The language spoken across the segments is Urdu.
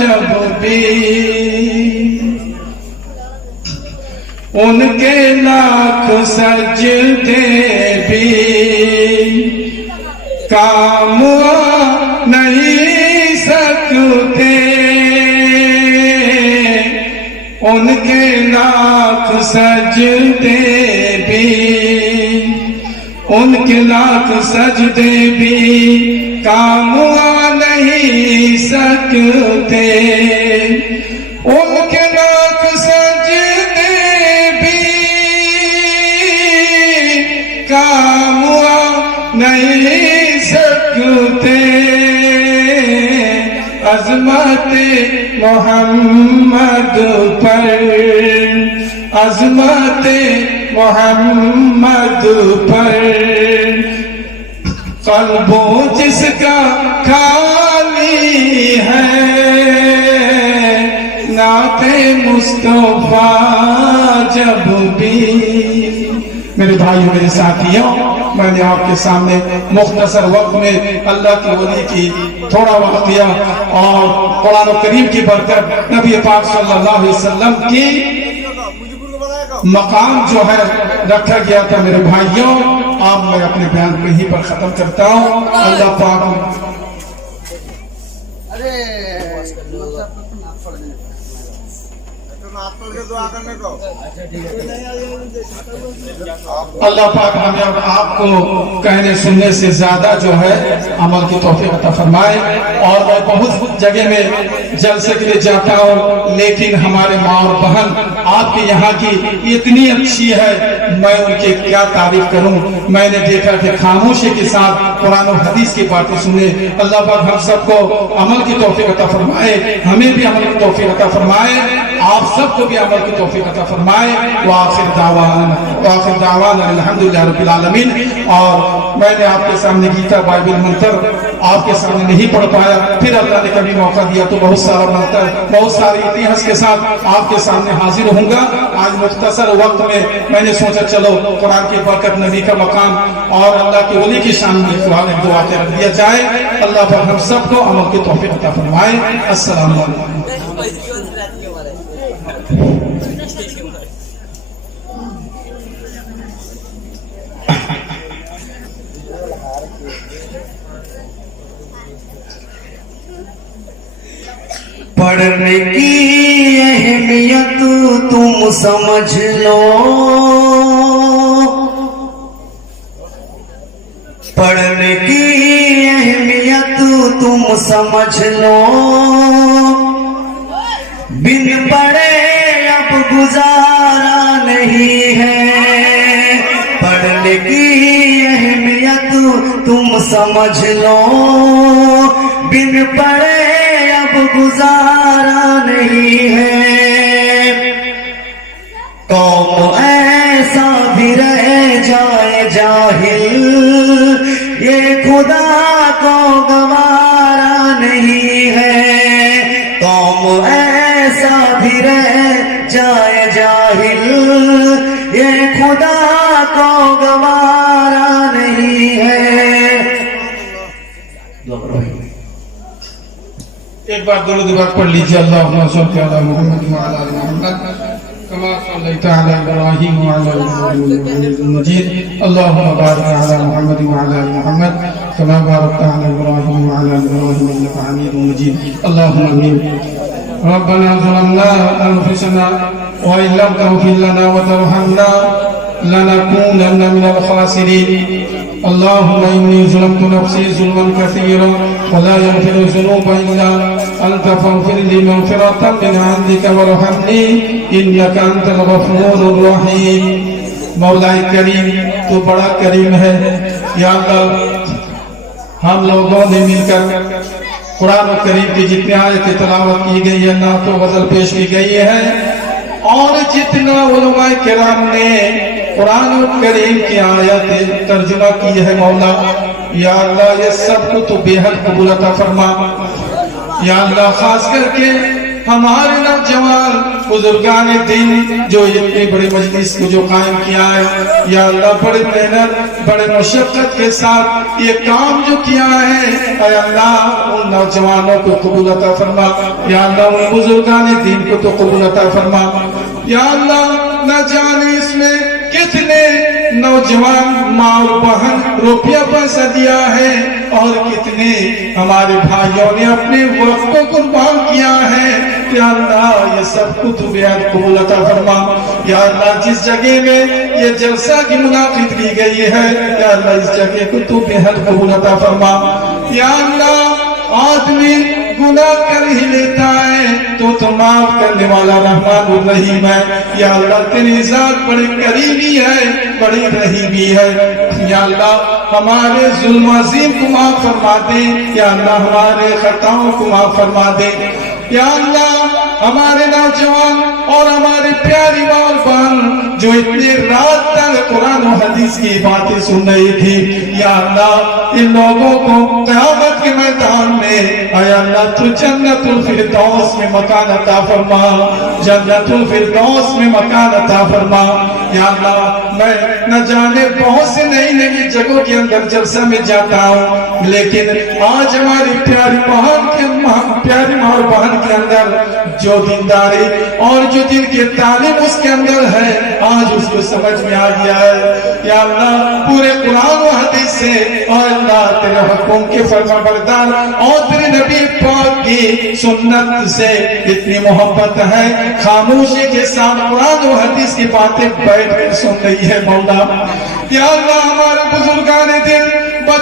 جب بھی ان کے لاکھ سجدے بھی کام نہیں سکتے، ان کے لاکھ سجدے بھی، ان کے لاکھ سجدے بھی کام نہیں سکتے، ان کے لاکھ سجدے بھی کام نہیں سکتے، عظمت محمد پر، عظمت محمد پر قلب جس کا خالی ہے، نعت مصطفیٰ جب بھی۔ میرے بھائیوں میرے ساتھیوں، میں نے آپ کے سامنے مختصر وقت میں اللہ کے ولی کی تھوڑا واقعہ اور قرآن و کریم کی برکت، نبی پاک صلی اللہ علیہ وسلم کی مقام جو ہے رکھا گیا تھا۔ میرے بھائیوں، آپ میں اپنے بیان کو یہیں پر ختم کرتا ہوں۔ اللہ پاک اللہ پاک ہمیں اور آپ کو کہنے سننے سے زیادہ جو ہے عمل کی توفیق عطا فرمائے۔ اور میں بہت جگہ میں جلسے کے لیے جاتا ہوں، لیکن ہمارے ماں اور بہن آپ کے یہاں کی اتنی اچھی ہے، میں ان کی کیا تعریف کروں۔ میں نے دیکھا کہ خاموشی کے ساتھ قرآن و حدیث کی باتیں سنے۔ اللہ پاک ہم سب کو عمل کی توفیق عطا فرمائے، ہمیں بھی عمل کی توفیق عطا فرمائے، آپ سب کو بھی عمل کی توفیق عطا فرمائے۔ وآخر دعوانا الحمدللہ رب العالمین۔ اور میں نے آپ کے سامنے گیتا بائبل منتر آپ کے سامنے نہیں پڑھ پایا، پھر اللہ نے کبھی موقع دیا تو بہت سارا منتر، بہت ساری اتہاس کے ساتھ آپ کے سامنے حاضر ہوں گا۔ آج مختصر وقت میں نے سوچا چلو قرآن کی برکت، نبی کا مقام اور اللہ کے ولی کی شان میں دعا کے رکھ دیا جائے۔ اللہ پر ہم سب کو عمل کی توفیق عطا فرمائے۔ السلام علیکم۔ پڑھنے کی اہمیت تم سمجھ لو، پڑھنے کی اہمیت تم سمجھ لو، بن پڑھے اب گزارا نہیں ہے، پڑھنے کی اہمیت تم سمجھ لو، بن پڑھے اب گزارا نہیں ہے، قوم ایسا بھی رہ جائے جاہل، یہ خدا کو گوارا نہیں ہے، قوم ایسا بھی رہ جائے جاہل، یہ خدا کو گوارا نہیں ہے۔ ایک بار درود بات پڑھ لیجیے۔ اللہم صلی علی محمد وعلی آل محمد کما صلیت علی ابراہیم وعلی آل ابراہیم حمید مجید۔ اللہم بارک علی محمد وعلی آل محمد کما بارکت علی ابراہیم وعلی آل ابراہیم انک حمید مجید۔ اللہم آمین۔ ربنا ظلمنا انفسنا وإن لم تغفر لنا وترحمنا لنكونن من الخاسرين۔ اللهم إني ظلمت نفسي ظلما كثيرا ولا يغفر الذنوب إلا أنت فاغفر لي مغفرة من عندك وارحمني إنك أنت الغفور الرحيم۔ مولا کریم تو بڑا کریم ہے۔ یا اللہ، ہم لوگوں نے مل کر قرآن و کریم کی جتنی آیتیں تلاوت کی گئی ہے، نعت و غزل پیش کی گئی ہے، اور جتنا علماء کرام نے قرآن و کریم کی آیتیں ترجمہ کی ہے، مولا یا اللہ یہ سب کو تو بے حد قبول عطا فرما۔ یا اللہ خاص کر کے ہمارے نوجوان بزرگان دین جو اتنی بڑی مجلس کو جو قائم کیا ہے یا اللہ بڑی محنت بڑے مشقت کے ساتھ یہ کام جو کیا ہے اے اللہ ان نوجوانوں کو قبول عطا فرما یا اللہ ان بزرگان دین کو تو قبول عطا فرما یا اللہ نہ جانے اس میں کتنے نوجوان ماں اور بہن روپیہ پیسہ دیا ہے اور کتنے ہمارے بھائیوں نے اپنے وقت کو قربان کیا ہے یا اللہ یہ سب کو تو بیعت قبول عطا فرما یا اللہ جس جگہ میں یہ جلسہ کی منعقد کی گئی ہے یا اللہ اس جگہ کو تو بیعت قبول عطا فرما یا اللہ آدمی گناہ کر ہی لیتا ہے تو معاف کرنے والا رحمان الرحیم ہے یا اللہ تیری ذات بڑی کریمی ہے بڑی رحیمی ہے یا اللہ ہمارے ظلم عظیم کو معاف فرما دے یا اللہ ہمارے خطاؤں کو معاف فرما دے یا اللہ ہمارے نوجوان اور ہمارے پیاری ماں اور بہن جو اتنے رات تک قرآن و حدیث کی باتیں سن رہی تھی یا اللہ ان لوگوں کو قیامت کے میدان میں اے اللہ تو جنت الفردوس میں مکان عطا فرما جنت الفردوس میں مکان عطا فرما یا اللہ میں نہ جانے بہت سے نئی نئی جگہوں کے اندر جلسہ میں جاتا ہوں لیکن آج ہماری پیاری بہن کے پیاری ماں اور بہن کے اندر جو دینداری اور جو دل کی تعلیم اس کے اندر ہے آج اس کو سمجھ میں آ گیا ہے یا اللہ پورے قرآن و حدیث سے اور اللہ تیرے حکم کے فرما بردار اور تیرے نبی پاک کی سنت سے اتنی محبت ہے خاموشی کے ساتھ قرآن و حدیث کی باتیں بیٹھ کر سن رہی ہے مولا یا اللہ ہمارے بزرگان دل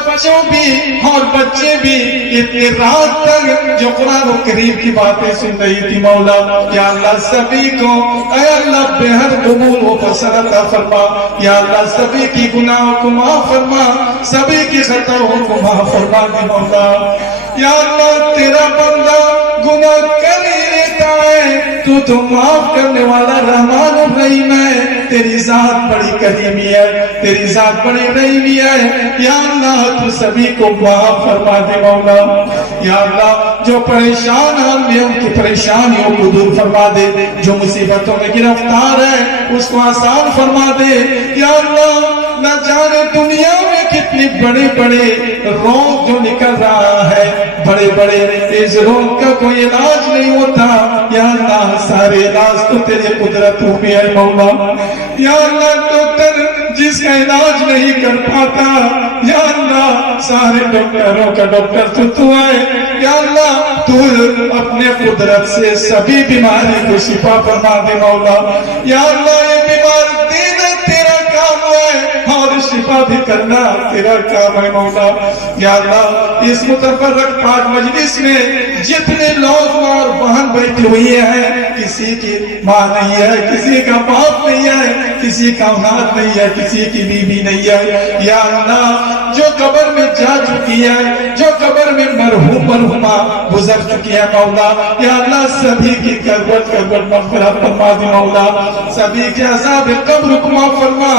بچوں بھی اور بچے بھی اتنی رات تک جو قرآن و کریم کی باتیں سن رہی تھی مولا یا اللہ سبھی کو اے اللہ بہت قبول و پسند عطا فرما یا اللہ سبھی کی گناہوں کو معاف فرما سبھی کی خطاؤں کو معاف فرما دے مولا یا اللہ تیرا بندہ گناہ کر ہی لیتا ہے تو معاف کرنے والا رحمان الرحیم ہے تیری ذات بڑی کریمی ہے تیری ذات بڑی رحیمی ہے یا اللہ تو سبھی کو معاف فرما دے مولا یا اللہ جو پریشان ہیں ان کی پریشانیوں کو دور فرما دے جو مصیبتوں میں گرفتار ہے اس کو آسان فرما دے یا اللہ نہ جانے دنیا میں کتنی بڑے بڑے روگ جو نکل رہا ہے بڑے بڑے اس روگ کا کوئی علاج نہیں ہوتا یا اللہ سارے علاج تو تیرے قدرتوں میں ہے مولا یا اللہ ڈاکٹر جس کا علاج نہیں کر پاتا یا اللہ سارے ڈاکٹروں کا ڈاکٹر تو ہے یا اللہ تو اپنے قدرت سے سبھی بیماری کو شفا فرما دے مولا یا اللہ یہ بیمار دینا تیرا کام ہے اور شفا بھی کرنا تیرا کام ہے مولا یا اللہ اس متفرق پاک مجلس میں جتنے لوگ اور بہن بیٹھی ہوئی ہیں کسی کی ماں نہیں ہے کسی کا باپ نہیں ہے کسی کا اولاد نہیں ہے کسی کی بیوی نہیں ہے یا اللہ جو قبر میں جا چکی ہے جو قبر میں مرحومہ گزر چکی ہے مولا یا اللہ سبھی کی کربت مغفرت فرما دے مولا سبھی کے عذاب قبر کو معاف فرما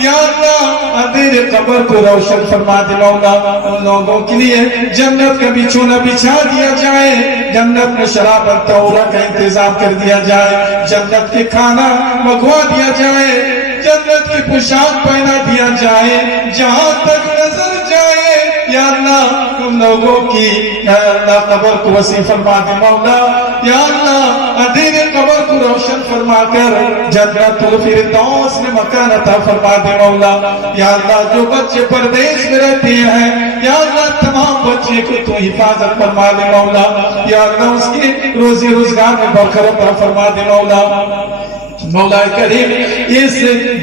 یا اللہ اندھیرے قبر کو روشن فرما دے مولا ان لوگوں کے لیے جنت کا بچھونا بچھا دیا جائے جنت میں شراب اور طہورہ کا انتظام کر دیا جائے جنت کے کھانا منگوا دیا جائے جنت کی پوشاک پہنا دیا جائے جہاں تک نظر جائے یا اللہ ان لوگوں کی یا اللہ قبر کو وسیع فرما دے مولا یا اللہ اندھیرے قبر کو روشن فرما کر جنت الفردوس میں مکان عطا فرما دے مولا یا اللہ جو بچے پردیش میں رہتے ہیں یا اللہ تمام بچے کو تو حفاظت فرما دے مولا یا اللہ اس کی روزی روزگار میں برکت عطا فرما دے مولا مولا کریم اس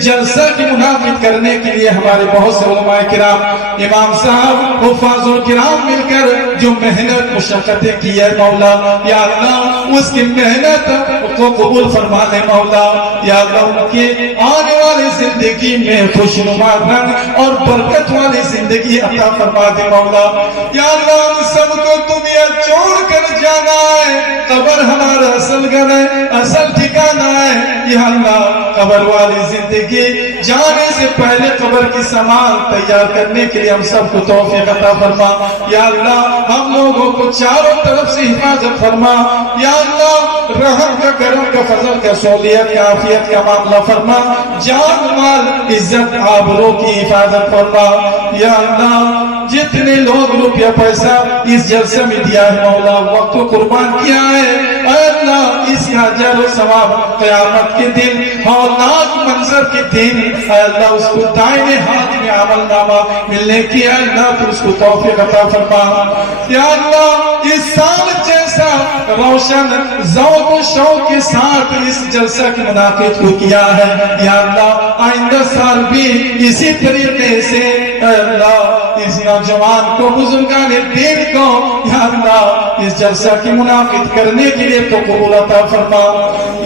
جلسہ کی منعقد کرنے کے لیے ہمارے بہت سے علماء کرام امام صاحب حفاظ الکرام مل کر جو محنت مشقتیں کی ہے مولا یا اللہ اس کی محنت کو قبول فرما لے مولا یا اللہ ان کے آنے والی زندگی میں خوشنما رنگ اور برکت والی زندگی عطا فرما دے مولا یا اللہ ہم سب کو دنیا چھوڑ کر جانا ہے قبر ہمارا اصل گھر ہے اصل ٹھکانہ ہے یا اللہ قبر والی زندگی جانے سے پہلے قبر کی سامان تیار کرنے کے لیے ہم سب کو توفیق عطا فرما یا اللہ ہم لوگوں کو چاروں طرف سے حفاظت فرما یا اللہ رحم کا کرم کا فضل کا سہولت کا عافیت کا معاملہ فرما جان مال عزت آبرو کی حفاظت فرما یا اللہ جتنے لوگ روپیہ پیسہ اس جلسے میں دیا ہے مولا وقت کو قربان کیا ہے اے اللہ اس کا اجر و ثواب قیامت کے دن ہولناک منظر کے دن اے اللہ اس کو دائیں ہاتھ میں عمل نامہ ملنے کی اے اللہ تو اس کو توفیق عطا فرما یا اللہ اس سال جیسا روشن ذوق و شوق کے ساتھ اس جلسہ کے منعقد کو کیا ہے یا اللہ آئندہ سال بھی اسی طریقے سے اے اللہ اس نوجوان کو بزرگان دین کو یا اللہ اس جلسہ کی منعقد کرنے کے لیے تو قبول عطا فرما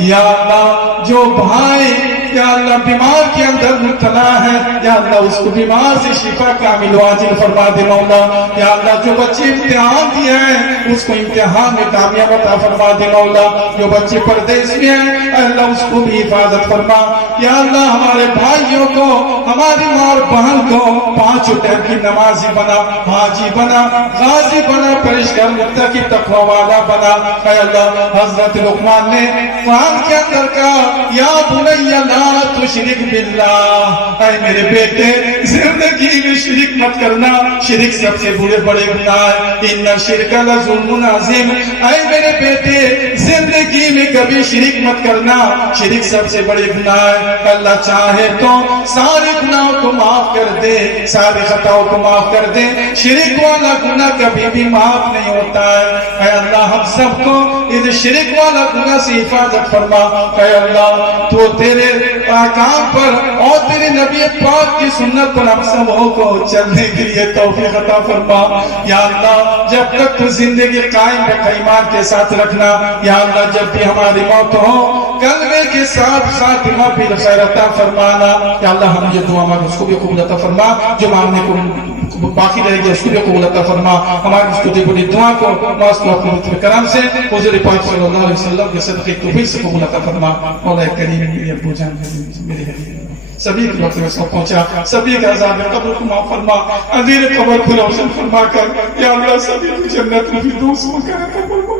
یا اللہ جو بھائی یا اللہ بیمار کے اندر مبتلا ہے یا اللہ اس کو بیمار سے شفا کامل واجب فرما دے مولا یا اللہ جو بچے امتحان دیے ہیں اس کو امتحان میں کامیاب عطا فرما دے مولا جو بچے پردیس میں ہیں اللہ اس کو بھی حفاظت فرما یا اللہ ہمارے بھائیوں کو ہماری ماں اور بہن کو 5 ٹائم کی نمازی بنا حاجی بنا غازی بنا پرہیزگار متقی تقوی والا بنا اے اللہ حضرت لقمان نے قرآن کے اندر کہا یا بنی لا تشرک باللہ اے میرے بیٹے زندگی میں شرک مت کرنا شرک سب سے بڑے گناہ ہے ان شرک لظلم عظیم اے میرے بیٹے زندگی میں کبھی شرک مت کرنا شرک سب سے بڑے گناہ ہے اللہ چاہے تو سارے گناہوں کو معاف کر دے سارے خطاؤں کو معاف کر دے شرک والا گناہ کبھی بھی معاف نہیں ہوتا ہے اے اللہ ہم سب کو اس شرک والا گناہ سے حفاظت فرما اے اللہ تو تیرے احکام پر اور تیرے نبی پاک کی سنت پر ہم سب کو چلنے کے لیے توفیق عطا فرما یا اللہ جب تک تو زندگی قائم رکھ ایمان کے ساتھ رکھنا یا اللہ جب بھی ہماری موت ہو کلمے کے ساتھ خاتمہ بالخیر عطا فرمانا یا اللہ ہم یہ دعا مانگ اس کو بھی قبول عطا فرما جو مانگنے کو باقی رہ گیا اس کو بھی قبول عطا فرما ہماری اس چھوٹی بڑی دعا کو واسطہ اپنے لطف کرم سے حضور پاک صلی اللہ علیہ وسلم کے صدقے توفیق سے قبول عطا فرما مولا کریم میرے ابو جان میرے حبیب سبھی کے وقت میں سب پہنچا سبھی کا عذاب قبر کو معاف فرما اندھیرے قبر کو روشن فرما کر یا اللہ سبھی کو جنت میں فردوس مکان عطا فرما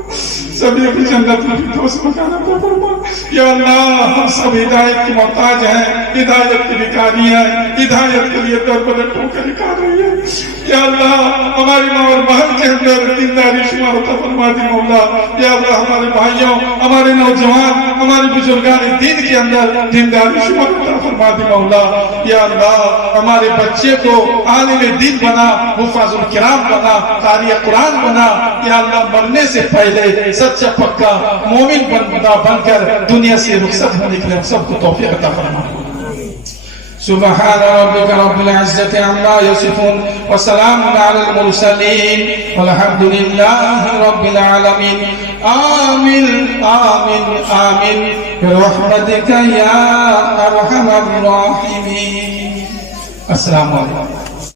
سبھی کو جنت میں فردوس مکان عطا فرما یا اللہ ہم سب ہدایت کی محتاج ہیں ہدایت کی بھکاری ہیں ہدایت کے لیے در بدر ٹھوکر نکال رہی ہے یا اللہ ہماری ماں اور بہن کے اندر دینداری شمار عطا فرما دی مولا یا اللہ ہمارے بھائیوں ہمارے نوجوان ہمارے بزرگان دین کے اندر دینداری شمار عطا فرما دی مولا یا اللہ ہمارے بچے کو عالم دین بنا حفاظ الکرام بنا قاری قرآن بنا یا اللہ مرنے سے پہلے سچا پکا مومن بن کر دنیا سے رخصت ہونے کے لیے ہم سب کو توفیق عطا فرما سبحان ربك رب العزة عما يصفون وسلام على المرسلين والحمد لله رب العالمين آمين آمين آمين برحمتك يا أرحم الراحمين السلام عليكم